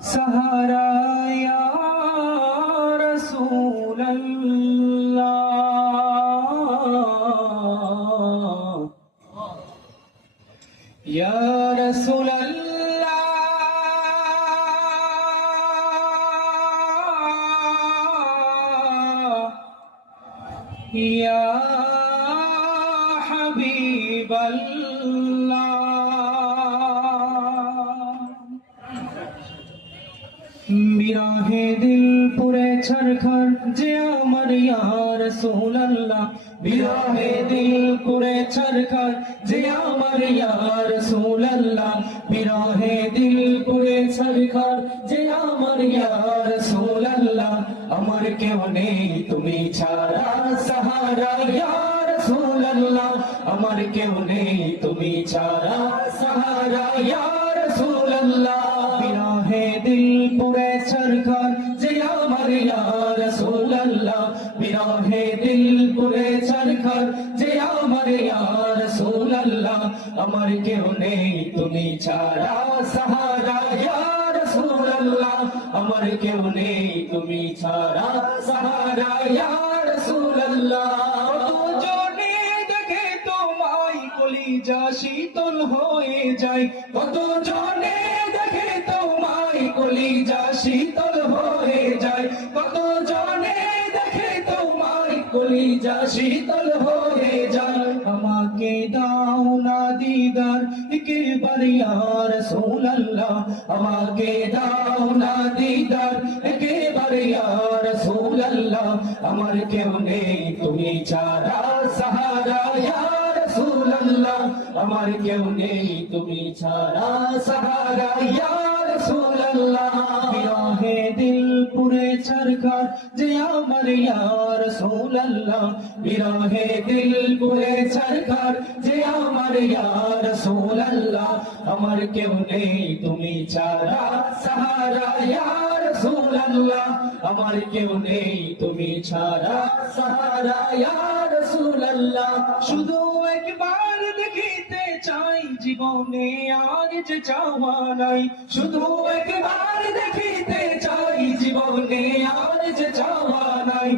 सहारा या रसूल अल्लाह, या रसूल अल्लाह, या हबीब अल्लाह। বিরহে দিল পুরে ছারখার যে আমার ইয়া রাসূলুল্লাহ, বিরহে দিল পুরে ছারখার যে আমার ইয়া রাসূলুল্লাহ, বিরহে দিল পুরে ছারখার যে আমার ইয়া রাসূলুল্লাহ। আমার কেউ নেই তুমি ছাড়া সাহারা ইয়া রাসূলুল্লাহ, আমার কেউ নেই তুমি ছাড়া সাহারা ইয়া রাসূলুল্লাহ। বিরহে দিল পুরে ছারখার যে আমার ইয়া রাসূলুল্লাহ, বিরহে দিল পুরে ছারখার যে আমার ইয়া রাসূলুল্লাহ। আমার কেউ নেই তুমি ছাড়া সাহারা ইয়া রাসূলুল্লাহ, আমার কেউ নেই তুমি ছাড়া সাহারা ইয়া রাসূলুল্লাহ। জনে দেখে তোমায় কলিজা শীতল হয়ে যায়, কত জনে দেখে তোমায় কলিজা শীতল হয়ে যায়, কত জনে দেখে তোমায় কলিজা শীতল হয়ে যায়। আমাকে দাও না দিদার একবার ইয়া রাসূলুল্লাহ, আমাকে দাও না দিদার একবার ইয়া রাসূলুল্লাহ। আমার কেউ নেই তুমি ছাড়া সাহারা ইয়া রাসূলুল্লাহ, আমার কেউ নেই তুমি ছাড়া সাহারা ইয়া রাসূলুল্লাহ। বিরহে দিল পুরে ছারখার যে আমার ইয়া রাসূলুল্লাহ, বিরহে দিল পুরে ছারখার যে আমার ইয়া রাসূলুল্লাহ। আমার কেউ নেই তুমি ছাড়া সাহারা ইয়া রাসূলুল্লাহ, আমার কেউ নেই তুমি ছাড়া সাহারা ইয়া রাসূলুল্লাহ। শুধু একবার দেখিতে চাই জীবনে আর যে চাওয়া নাই, শুধু একবার দেখিতে চাই জীবনে আর যে চাওয়া নাই।